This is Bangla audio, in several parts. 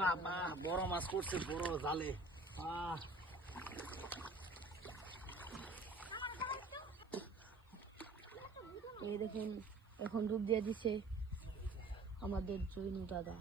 বাবা বড় মাছ করছে বড় জালে। এই দেখুন এখন ডুব দিয়ে দিচ্ছে আমাদের জৈনু দাদা।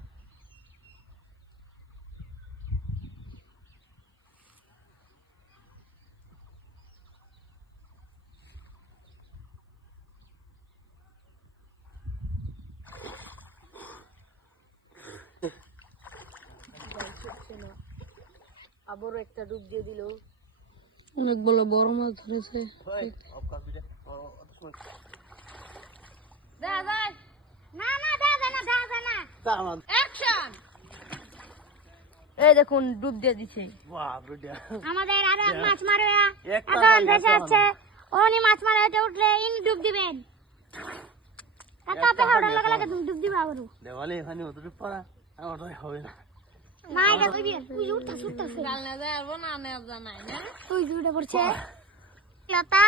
আবারও একটা ডুব দিয়ে দিল। অনেক বড় মাছ ধরেছে। এই দেখুন ডুব দিয়ে দিচ্ছে আমাদের আরো মাছ মারে এখন ভেসে আছে। উনি মাছ মারাতে উঠলে ইনি ডুব দিবেন। কাকা আপে হাওড়া লাগা লাগা তুমি ডুব দিবা আবারও। দেওয়ালে এখানে ওদের পড়া আমার তো হবে না। মা এটা কইবি তুই উঠতা উঠতা গাল না যায় আর না না জানাই না তুই উঠে পড়ছে লতা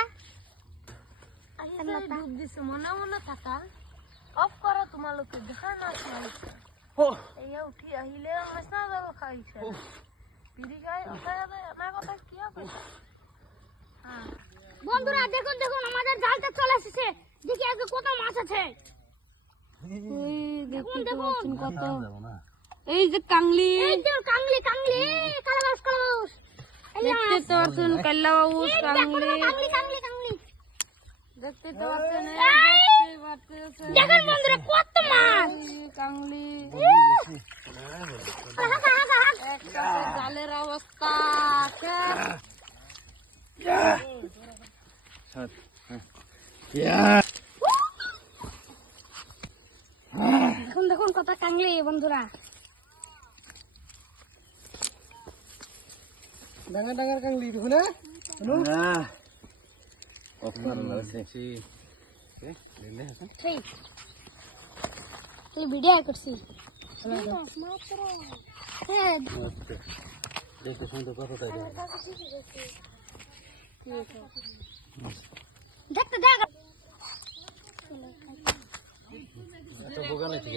লতা ডুব দিছে মনে মনে থাকা অফ করো তোমালোকে দেখা না খাইছে এই উঠি আহিলে মাছ না যাব খাইছে পিড়ি খাই অসায় না কথা কি হবে। বন্ধুরা দেখুন দেখুন আমাদের জালটা চলে এসেছে। দেখি আজকে কত মাছ আছে। দেখুন দেখুন কত এই যে কাংলি এই যে কাংলি কাংলি কালাবাউস কালাবাউস দেখতে তো পাচ্ছেন কালাবাউস কাংলি কাংলি কাংলি কাংলি দেখতে তো পাচ্ছেন দেখুন বন্ধুরা কত মাছ কাংলি একটা জালের অবস্থা দেখুন দেখুন কত কাংলি বন্ধুরা। ডাঙা ডাঙার কাংলি দেখুন না অফার লাগছে ঠিক এই ভিডিও করছি। হ্যাঁ দেখতে শুনতে কত টাকা দেখতে দেখ এত বোকা নাকি